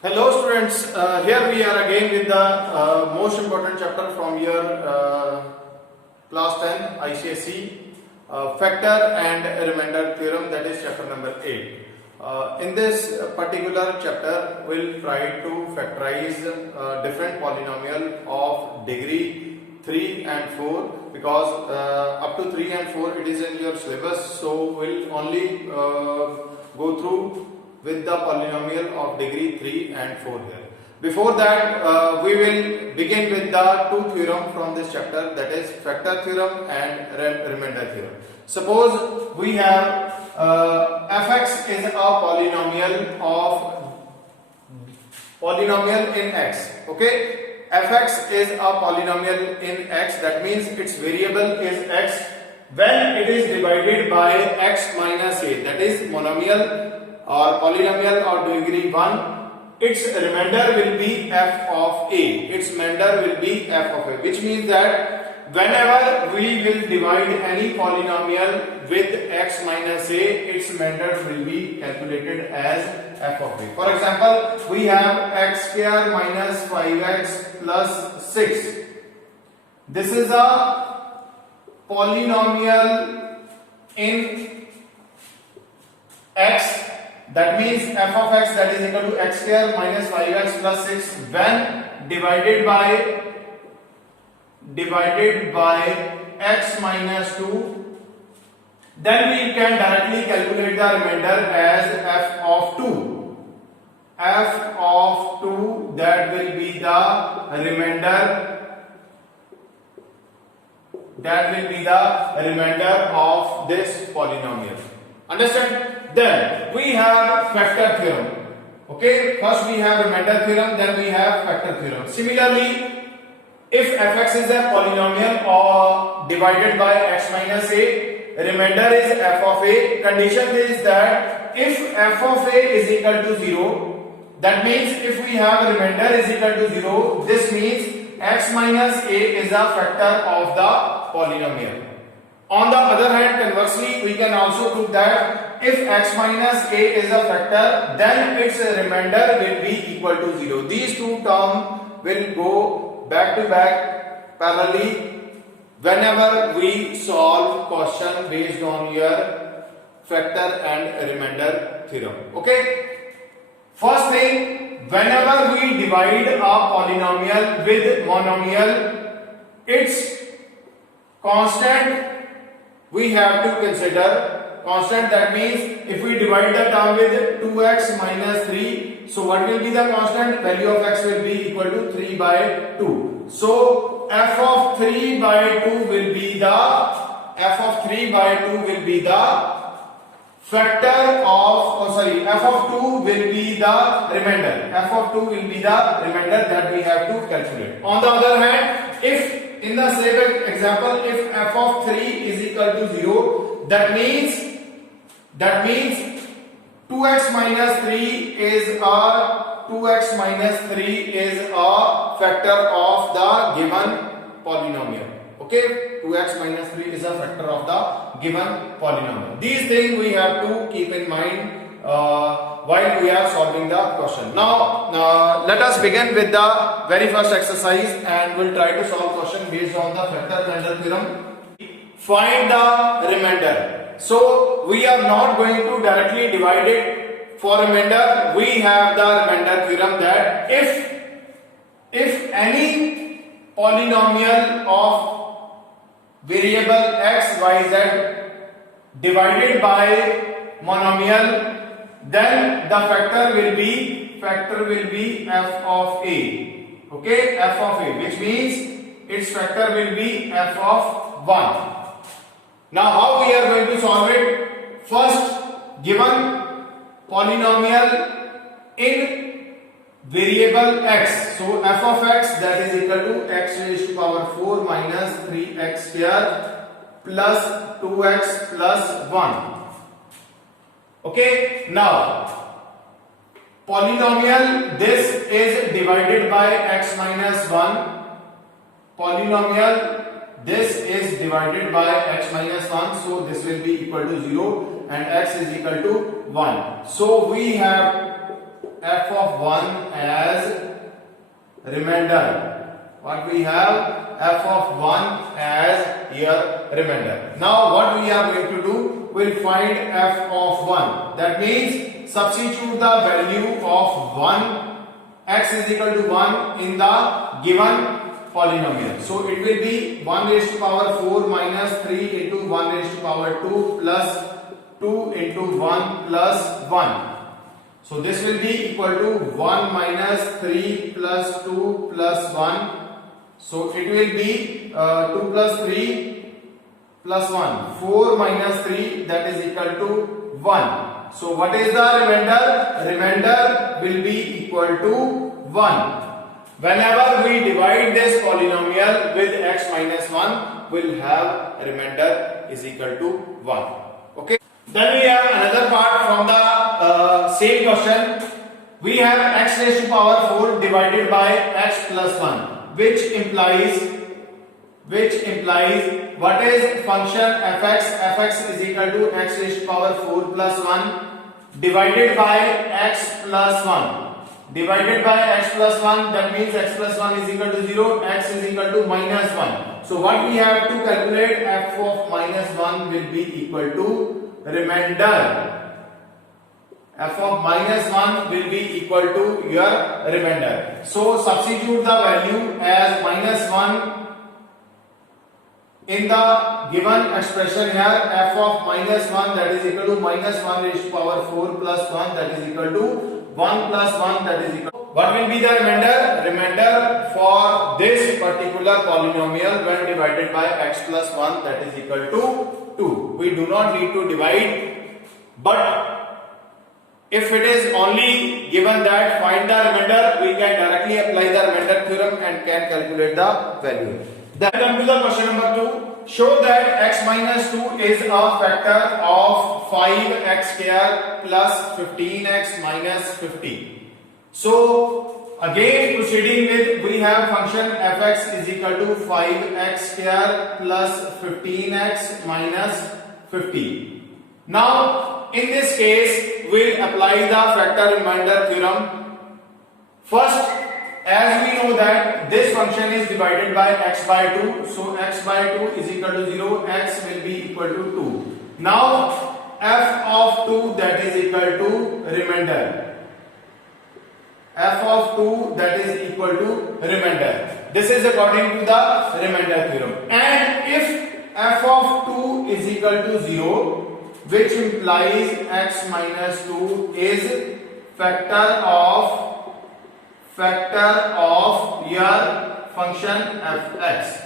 Hello students, here we are again with the most important chapter from your class 10 ICSE, factor and remainder theorem, that is chapter number 8. In this particular chapter we'll try to factorize different polynomial of degree 3 and 4 because up to 3 and 4 it is in your syllabus, so we'll only go through with the polynomial of degree 3 and 4 here. Before that, we will begin with the two theorem from this chapter, that is factor theorem and remainder theorem. Suppose we have fx is a polynomial in x. Okay, fx is a polynomial in x. That means its variable is x when it is divided by x minus a. That is monomial or polynomial or degree 1, its remainder will be f of a. Its remainder will be f of a, which means that whenever we will divide any polynomial with x minus a, its remainder will be calculated as f of a. For example, we have x square minus 5x plus 6. This is a polynomial in x. That means f of x, that is equal to x square minus 5x plus 6 when divided by x minus 2, then we can directly calculate the remainder as f of 2. F of 2, that will be the remainder of this polynomial. Understand? Then we have factor theorem. Okay, first we have remainder theorem, then we have factor theorem. Similarly, if fx is a polynomial or divided by x minus a, remainder is f of a. Condition is that if f of a is equal to 0, that means if we have remainder is equal to 0, this means x minus a is a factor of the polynomial. On the other hand, conversely, we can also prove that if x minus a is a factor, then its remainder will be equal to 0. These two terms will go back to back parallelly whenever we solve question based on your factor and remainder theorem. Okay? First thing, whenever we divide a polynomial with monomial, its constant we have to consider constant. That means if we divide the term with 2x minus 3, so what will be the constant? Value of x will be equal to 3 by 2. So f of 3 by 2 will be the factor of f of 2 will be the remainder. F of 2 will be the remainder that we have to calculate. On the other hand, if in the same example, if f of 3 is equal to 0, that means 2x minus 3 is a factor of the given polynomial. Okay, 2x minus 3 is a factor of the given polynomial. These things we have to keep in mind while we are solving the question. Now, let us begin with the very first exercise and we'll try to solve question based on the factor remainder theorem. Find the remainder. So we are not going to directly divide it for remainder. We have the remainder theorem that if any polynomial of variable x, y, z divided by monomial, then the factor will be f of a. Okay, f of a, which means its factor will be f of 1. Now how we are going to solve it? First, given polynomial in variable x, so f of x, that is equal to x raised to power 4 minus 3x square plus 2x plus 1. Okay, now polynomial, this is divided by x minus 1. Polynomial, this is divided by x minus 1, so this will be equal to 0 and x is equal to 1. So we have f of 1 as remainder. What we have? F of 1 as here remainder. Now what we are going to do? We'll find f of 1. That means substitute the value of 1, x is equal to 1 in the given polynomial. So it will be 1 raised to power 4 minus 3 into 1 raised to power 2 plus 2 into 1 plus 1. So this will be equal to 1 minus 3 plus 2 plus 1. So it will be 2 plus 3 plus 1. 4 minus 3, that is equal to 1. So what is the remainder? Remainder will be equal to 1. Whenever we divide this polynomial with x minus 1, we'll have remainder is equal to 1. Okay. Then we have another part from the same question. We have x raised to power 4 divided by x plus 1, which implies what is function fx? Fx is equal to x raised to power 4 plus 1 divided by x plus 1. Divided by x plus 1, that means x plus 1 is equal to 0, x is equal to minus 1. So what we have to calculate? F of minus 1 will be equal to remainder. F of minus 1 will be equal to your remainder. So substitute the value as minus 1 in the given expression here. F of minus 1, that is equal to minus 1 raised to power 4 plus 1, that is equal to 1 plus 1, that is equal to. What will be the remainder? Remainder for this particular polynomial when divided by x plus 1, that is equal to 2. We do not need to divide, but if it is only given that find the remainder, we can directly apply the remainder theorem and can calculate the value. Then come to the question number 2. Show that x minus 2 is a factor of 5x square plus 15x minus 50. So again proceeding with, we have function fx is equal to 5x square plus 15x minus 50. Now in this case we'll apply the factor remainder theorem. First, as we know that this function is divided by x by 2, so x by 2 is equal to 0, x will be equal to 2. Now f of 2, that is equal to remainder. F of 2, that is equal to remainder. This is according to the remainder theorem. And if f of 2 is equal to 0, which implies x minus 2 is factor of your function fx.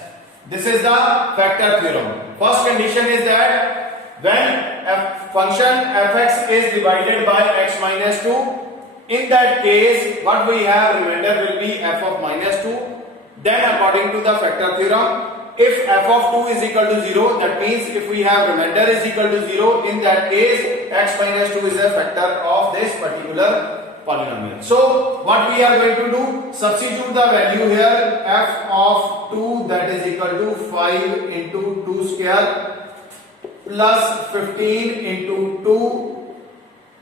This is the factor theorem. First condition is that when function fx is divided by x minus 2, in that case what we have, remainder will be f of minus 2. Then according to the factor theorem, if f of 2 is equal to 0, that means if we have remainder is equal to 0, in that case x minus 2 is a factor of this particular polynomial. So what we are going to do, substitute the value here, f of 2, that is equal to 5 into 2 square plus 15 into 2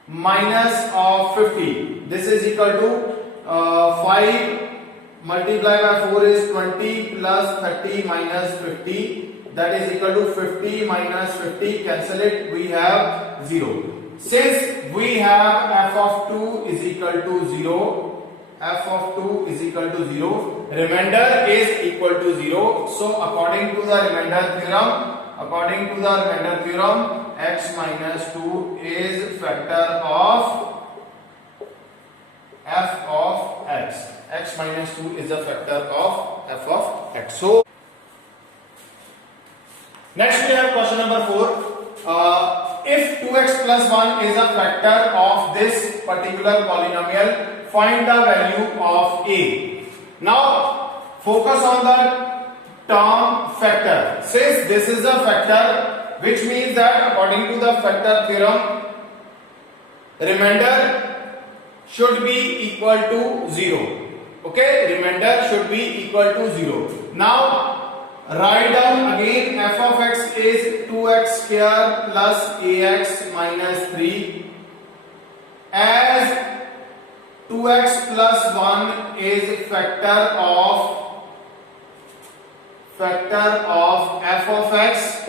minus of 50. This is equal to 5 multiplied by 4 is 20 plus 30 minus 50, that is equal to 50 minus 50, cancel it, we have 0. Since we have f of 2 is equal to 0, f of 2 is equal to 0, remainder is equal to 0. So according to the remainder theorem, x minus 2 is factor of f of x. X minus 2 is a factor of f of x. So next we have question number 4. If 2x plus 1 is a factor of this particular polynomial, find the value of a. Now focus on the term factor. Since this is a factor, which means that according to the factor theorem, remainder should be equal to 0. Okay, remainder should be equal to 0. Now write down again, f of x is 2x square plus ax minus 3 as 2 2x plus 1 is factor of f of x,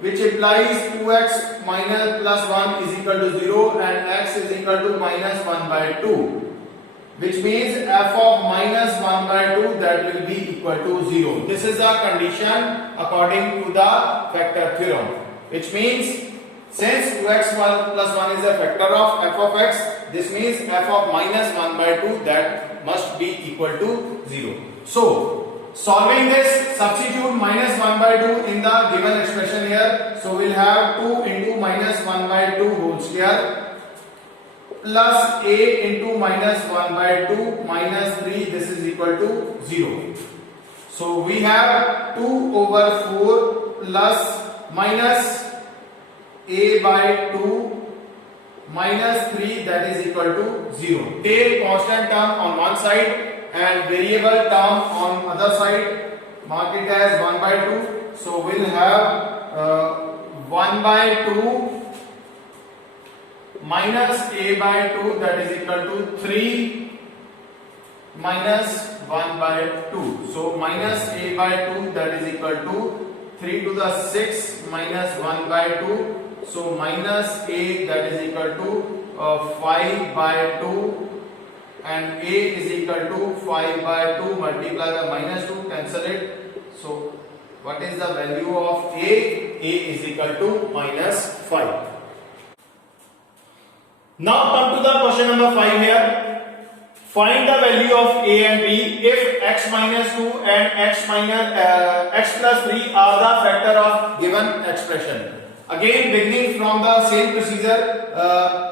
which implies 2x minus plus 1 is equal to 0 and x is equal to minus 1 by 2, which means f of minus 1 by 2 that will be equal to 0. This is the condition according to the factor theorem, which means since 2x plus 1 is a factor of f of x, this means f of minus 1 by 2 that must be equal to 0. So solving this, substitute minus 1 by 2 in the given expression here. So we'll have 2 into minus 1 by 2 whole square plus a into minus 1 by 2 minus 3, this is equal to 0. So we have 2 over 4 plus minus a by 2 minus 3, that is equal to 0. Take constant term on one side and variable term on other side, mark it as 1 by 2. So we'll have 1 by 2 minus a by 2, that is equal to 3 minus 1 by 2. So minus a by 2, that is equal to 3 to the 6 minus 1 by 2. So minus a, that is equal to 5 by 2, and a is equal to 5 by 2 multiply by minus 2, cancel it. So what is the value of a? A is equal to minus 5. Now come to the question number 5 here. Find the value of a and b if x minus 2 and x plus 3 are the factor of given expression. Again, beginning from the same procedure,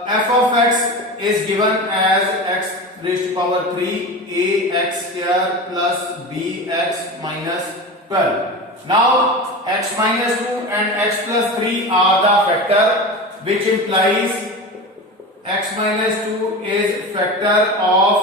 f of x is given as x raised to power 3 ax square plus bx minus 12. Now x minus 2 and x plus 3 are the factor, which implies x minus 2 is factor of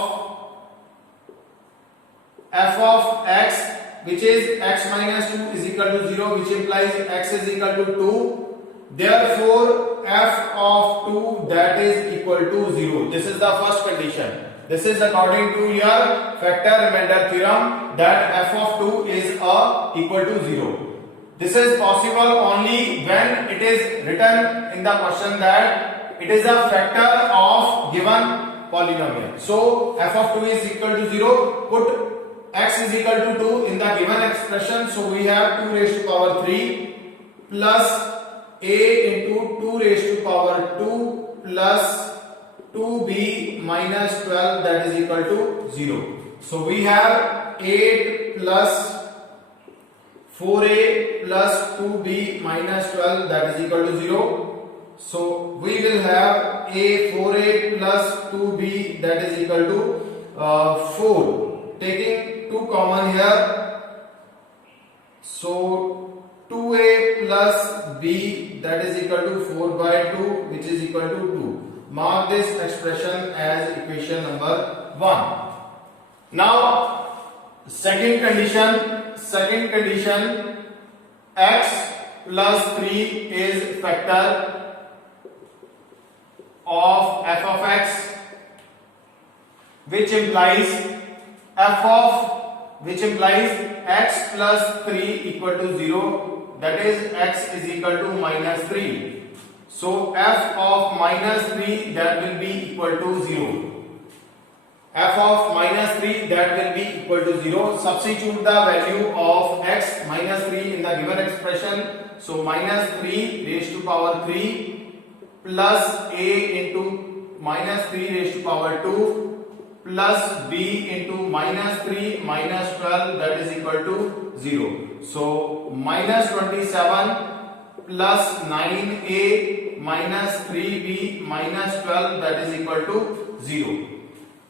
f of x, which is x minus 2 is equal to 0, which implies x is equal to 2. Therefore, f of 2 that is equal to 0. This is the first condition. This is according to your factor remainder theorem that f of 2 is equal to 0. This is possible only when it is written in the question that it is a factor of given polynomial. So f of 2 is equal to 0. Put x is equal to 2 in the given expression. So we have 2 raised to power 3 plus a into 2 raised to power 2 plus 2b minus 12, that is equal to 0. So we have 8 plus 4a plus 2b minus 12, that is equal to 0. So we will have a 4a plus 2b, that is equal to 4. Taking 2 common here, so 2a plus b, that is equal to 4 by 2, which is equal to 2. Mark this expression as equation number 1. Now second condition, x plus 3 is factor of f of x, which implies x plus 3 equal to 0, that is x is equal to minus 3. So f of minus 3 that will be equal to 0. F of minus 3 that will be equal to 0. Substitute the value of x minus 3 in the given expression. So minus 3 raised to power 3 plus a into minus 3 raised to power 2 plus b into minus 3 minus 12, that is equal to 0. So minus 27 plus 9a minus 3b minus 12, that is equal to 0.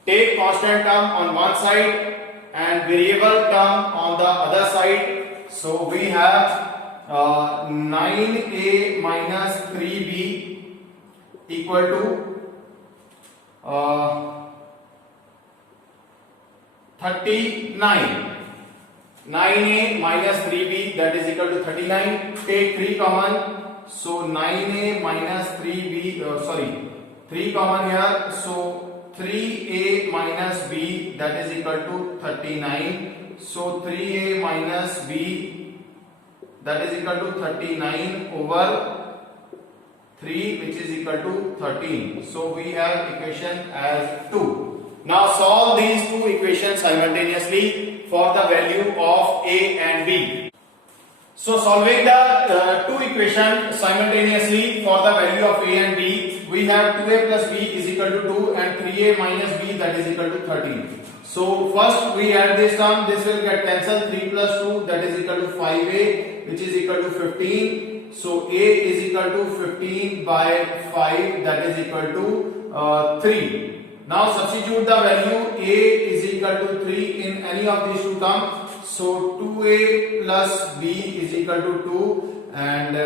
Take constant term on one side and variable term on the other side. So we have 9a minus 3b equal to 39. 9a minus 3b, that is equal to 39. Take 3 common. So 9a minus 3b, 3 common here. So 3a minus b, that is equal to 39. So 3a minus b, that is equal to 39 over 3, which is equal to 13. So we have equation as 2. Now solve these two equations simultaneously for the value of a and b. So solving the two equations simultaneously for the value of a and b, we have 2a plus b is equal to 2 and 3a minus b, that is equal to 13. So first we add this term, this will get cancelled. 3 plus 2, that is equal to 5a, which is equal to 15. So a is equal to 15 by 5, that is equal to 3. Now substitute the value a is equal to 3 in any of these two terms. So 2a plus b is equal to 2 and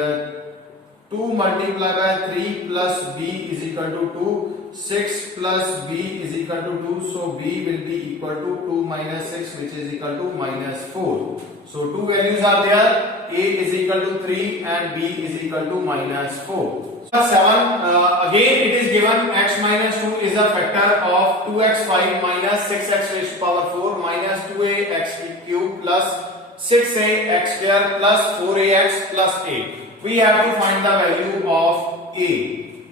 2 multiplied by 3 plus b is equal to 2. 6 plus b is equal to 2. So b will be equal to 2 minus 6, which is equal to minus 4. So two values are there. A is equal to 3 and b is equal to minus 4. 7, again it is given x minus 2 is a factor of 2x5 minus 6x raised to power 4 minus 2ax cube plus 6ax square plus 4ax plus 8. We have to find the value of a.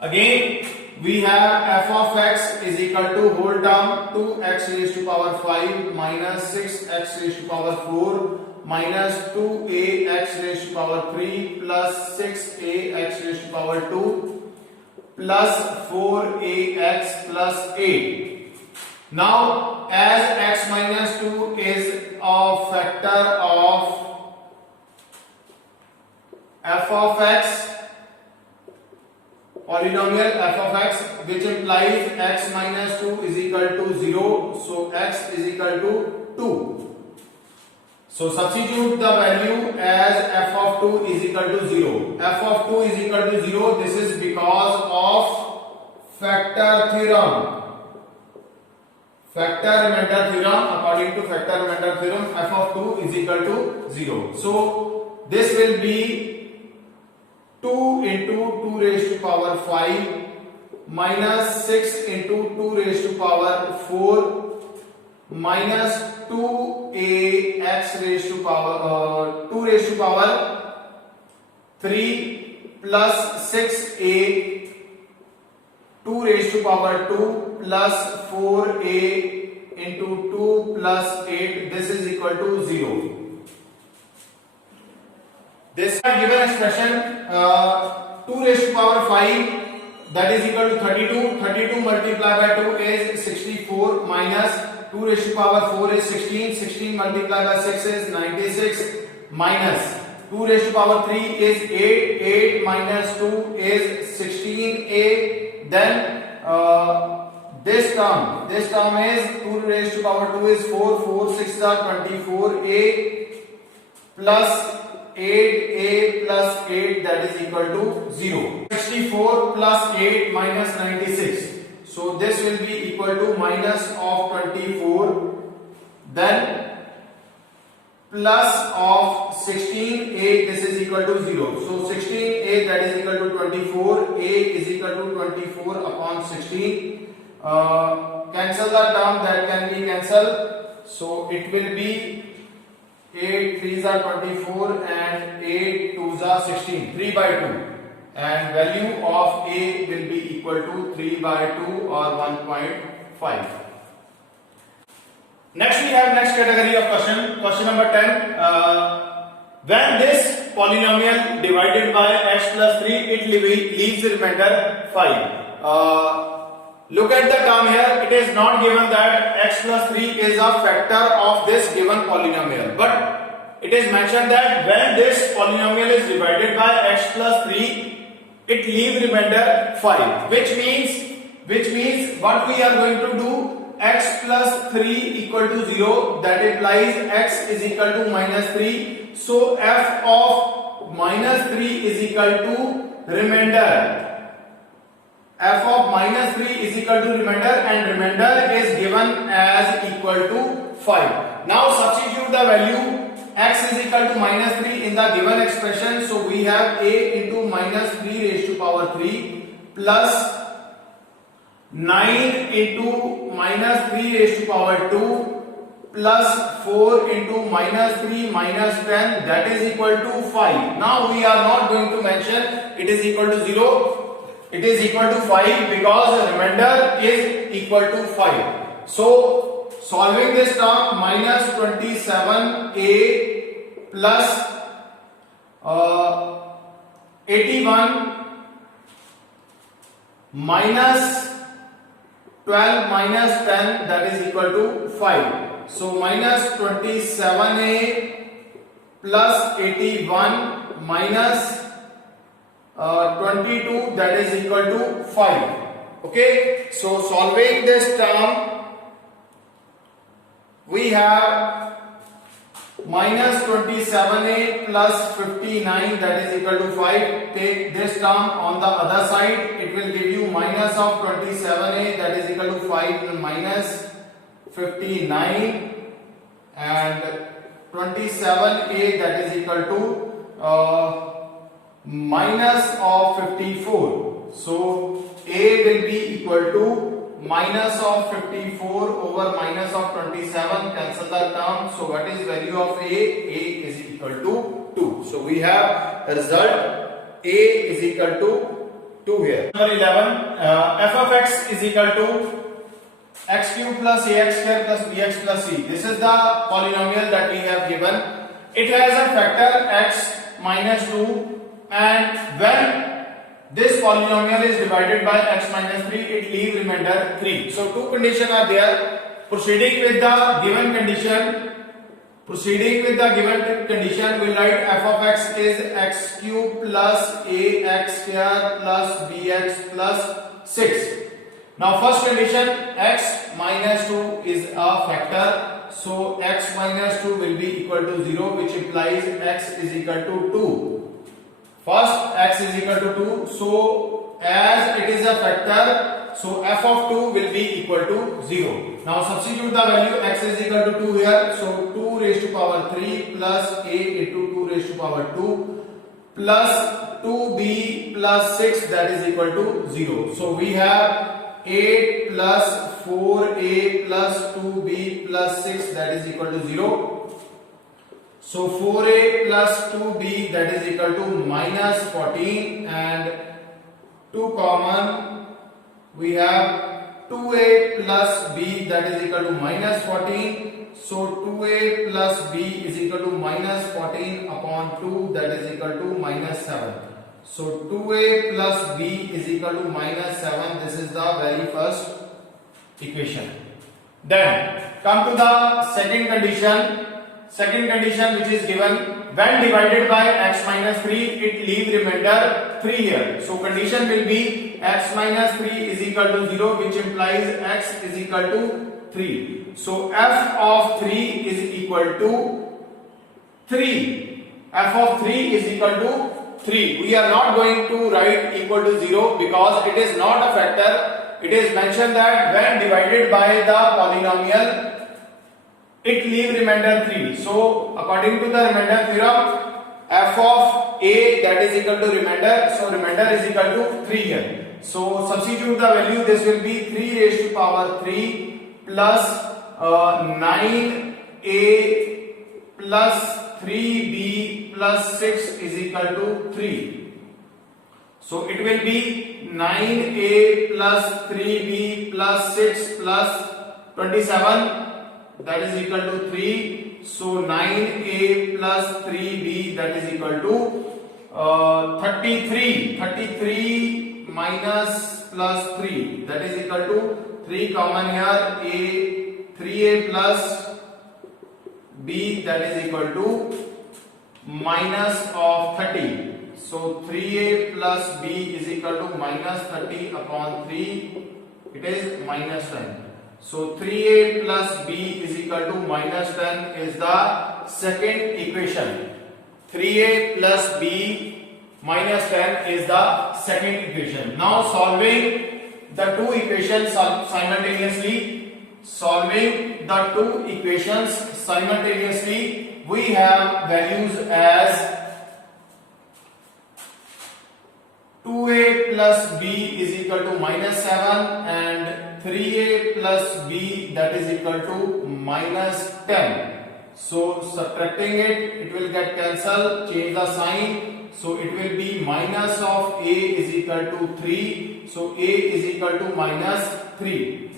Again we have f of x is equal to whole term 2x raised to power 5 minus 6x raised to power 4 minus 2ax raised to power 3 plus 6ax raised to power 2 plus 4ax plus 8. Now as x minus 2 is a factor of f of x, polynomial f of x, which implies x minus 2 is equal to 0. So x is equal to 2. So substitute the value as f of 2 is equal to 0. F of 2 is equal to 0. This is because of factor theorem. Factor remainder theorem. According to factor remainder theorem, f of 2 is equal to 0. So this will be 2 into 2 raised to power 5 minus 6 into 2 raised to power 4 minus 2ax raised to power 2 raised to power 3 plus 6a 2 raised to power 2 plus 4a into 2 plus 8. This is equal to 0. This given expression 2 raised to power 5, that is equal to 32. 32 multiplied by 2 is 64 minus 2 raised to power 4 is 16. 16 multiplied by 6 is 96 minus 2 raised to power 3 is 8. 8 minus 2 is 16a. Then this term is 2 raised to power 2 is 4. 4 6 are 24a plus 8a plus 8, that is equal to 0. 64 plus 8 minus 96. So this will be equal to minus of 24. Then plus of 16a, this is equal to 0. So 16a, that is equal to 24. A is equal to 24 upon 16. Cancel the term, that can be cancelled. So it will be 8 3s are 24 and 8 2s are 16. 3 by 2. And value of a will be equal to 3 by 2 or 1.5. Next we have next category of question. Question number 10. When this polynomial divided by x plus 3, it leaves the remainder 5. Look at the term here. It is not given that x plus 3 is a factor of this given polynomial, but it is mentioned that when this polynomial is divided by x plus 3, it leaves remainder 5, which means what we are going to do, x plus 3 equal to 0, that implies x is equal to minus 3. So f of minus 3 is equal to remainder. F of minus 3 is equal to remainder, and remainder is given as equal to 5. Now substitute the value x is equal to minus 3 in the given expression. So we have a into minus 3 raised to power 3 plus 9 into minus 3 raised to power 2 plus 4 into minus 3 minus 10, that is equal to 5. Now we are not going to mention it is equal to 0. It is equal to 5 because the remainder is equal to 5. So solving this term, minus 27a plus 81 minus 12 minus 10, that is equal to 5. So minus 27a plus 81 minus 22, that is equal to 5. Okay, so solving this term, we have minus 27a plus 59, that is equal to 5. Take this term on the other side, it will give you minus of 27a, that is equal to 5 minus 59, and 27a, that is equal to minus of 54. So a will be equal to minus of 54 over minus of 27, cancel the term. So what is value of a? A is equal to 2. So we have the result, a is equal to 2 here. Number 11, f of x is equal to x cube plus ax square plus bx plus c. This is the polynomial that we have given. It has a factor x minus 2, and when this polynomial is divided by x minus 3, it leaves remainder 3. So two conditions are there. Proceeding with the given condition, we'll write f of x is x cube plus ax square plus bx plus 6. Now first condition, x minus 2 is a factor, so x minus 2 will be equal to 0, which implies x is equal to 2. First, x is equal to 2, so as it is a factor, so f of 2 will be equal to 0. Now substitute the value, x is equal to 2 here, so 2 raised to power 3 plus a into 2 raised to power 2 plus 2b plus 6, that is equal to 0. So we have 8 plus 4a plus 2b plus 6, that is equal to 0. So 4a plus 2b, that is equal to minus 14, and 2 common, we have 2a plus b, that is equal to minus 14. So 2a plus b is equal to minus 14 upon 2, that is equal to minus 7. So 2a plus b is equal to minus 7. This is the very first equation. Then come to the second condition. Second condition which is given, when divided by x minus 3, it leaves remainder 3 here. So condition will be x minus 3 is equal to 0, which implies x is equal to 3. So f of 3 is equal to 3. F of 3 is equal to 3. We are not going to write equal to 0 because it is not a factor. It is mentioned that when divided by the polynomial, it leaves remainder 3. So according to the remainder theorem, f of a, that is equal to remainder, so remainder is equal to 3 here. So substitute the value, this will be 3 raised to power 3 plus 9a plus 3b plus 6 is equal to 3. So it will be 9a plus 3b plus 6 plus 27, that is equal to 3. So 9a plus 3b, that is equal to 33. 33 minus plus 3, that is equal to 3 common here, 3a plus b, that is equal to minus of 30. So 3a plus b is equal to minus 30 upon 3, it is minus 10. So 3a plus b is equal to minus 10 is the second equation. 3a plus b minus 10 is the second equation. Now solving the two equations simultaneously, we have values as 2a plus b is equal to minus 7 and 3a plus b that is equal to minus 10. So subtracting it, it will get cancelled, change the sign. So it will be minus of a is equal to 3. So a is equal to minus 3.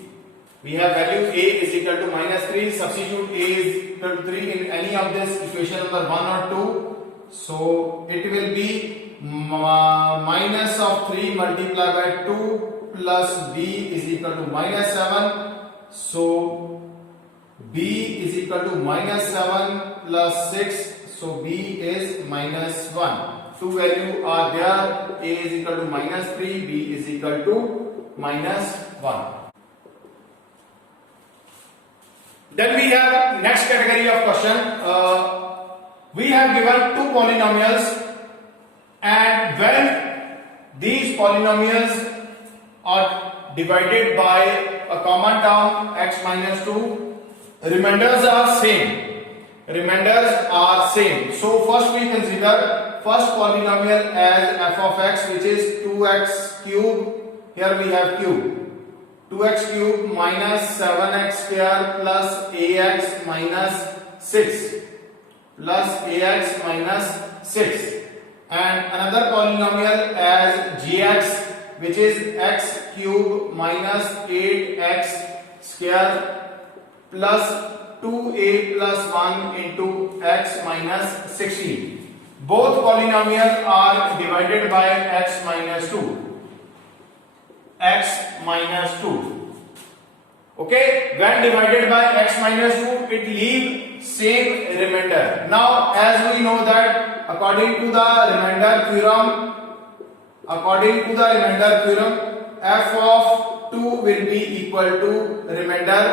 We have value a is equal to minus 3. Substitute a is equal to 3 in any of this equation number 1 or 2. So it will be minus of 3 multiplied by 2 plus b is equal to minus 7. So b is equal to minus 7 plus 6. So b is minus 1. Two values are there. A is equal to minus 3. B is equal to minus 1. Then we have next category of question. We have given two polynomials, and when these polynomials are divided by a common term x minus 2, remainders are same. Remainders are same. So first we consider first polynomial as f of x, which is 2x cube. Here we have cube. 2x cube minus 7x square plus ax minus 6 plus ax minus 6, and another polynomial as gx, which is x cube minus 8x square plus 2a plus 1 into x minus 16. Both polynomials are divided by x minus 2. X minus 2. Okay, when divided by x minus 2, it leaves same remainder. Now, as we know that according to the remainder theorem, f of 2 will be equal to remainder,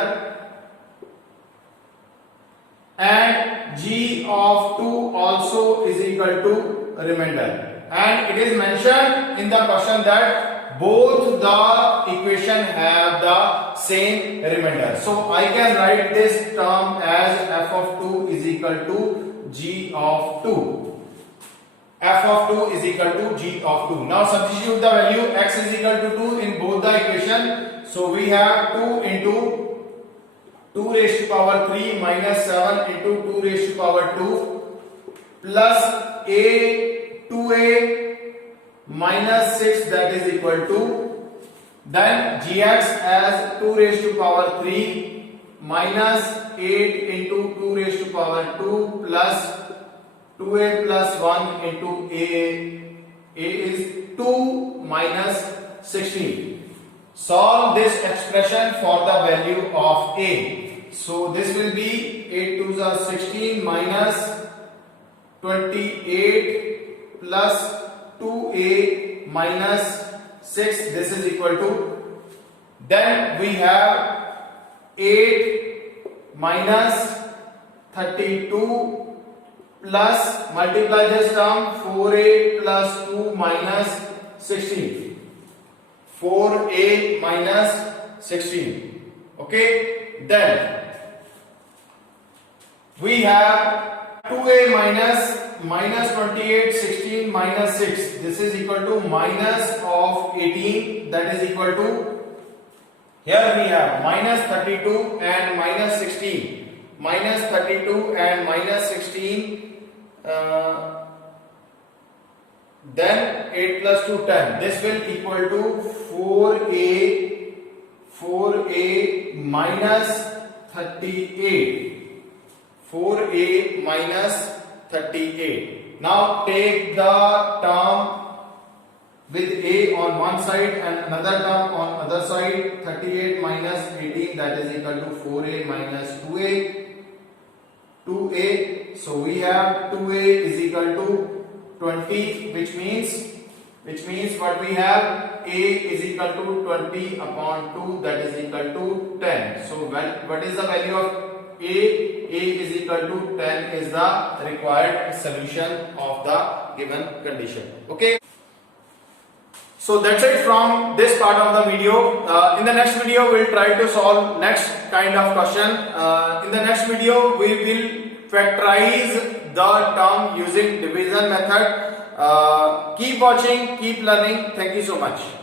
and g of 2 also is equal to remainder. And it is mentioned in the question that both the equation have the same remainder. So I can write this term as f of 2 is equal to g of 2. F of 2 is equal to g of 2. Now substitute the value x is equal to 2 in both the equation. So we have 2 into 2 raised to power 3 minus 7 into 2 raised to power 2 plus a 2a minus 6, that is equal to, then gx as 2 raised to power 3 minus 8 into 2 raised to power 2 plus 2a plus 1 into a is 2 minus 16. Solve this expression for the value of a. So this will be 8 2s are 16 minus 28 plus 2a minus 6, this is equal to, then we have 8 minus 32 plus, multiply this term, 4a plus 2 minus 16, 4a minus 16. Okay, then we have 2a minus 28, 16 minus 6, this is equal to minus of 18, that is equal to, here we have minus 32 and minus 16, minus 32 and minus 16, then 8 plus 2 10, this will equal to 4a minus 38, 4a minus 38. Now take the term with a on one side and another term on other side. 38 minus 18, that is equal to 4a minus 2a. 2a. So we have 2a is equal to 20, which means what we have, a is equal to 20 upon 2, that is equal to 10. So what is the value of a is equal to 10 is the required solution of the given condition. Okay, so that's it from this part of the video. In the next video we'll try to solve next kind of question. In the next video we will factorize the term using division method. Keep watching, keep learning. Thank you so much.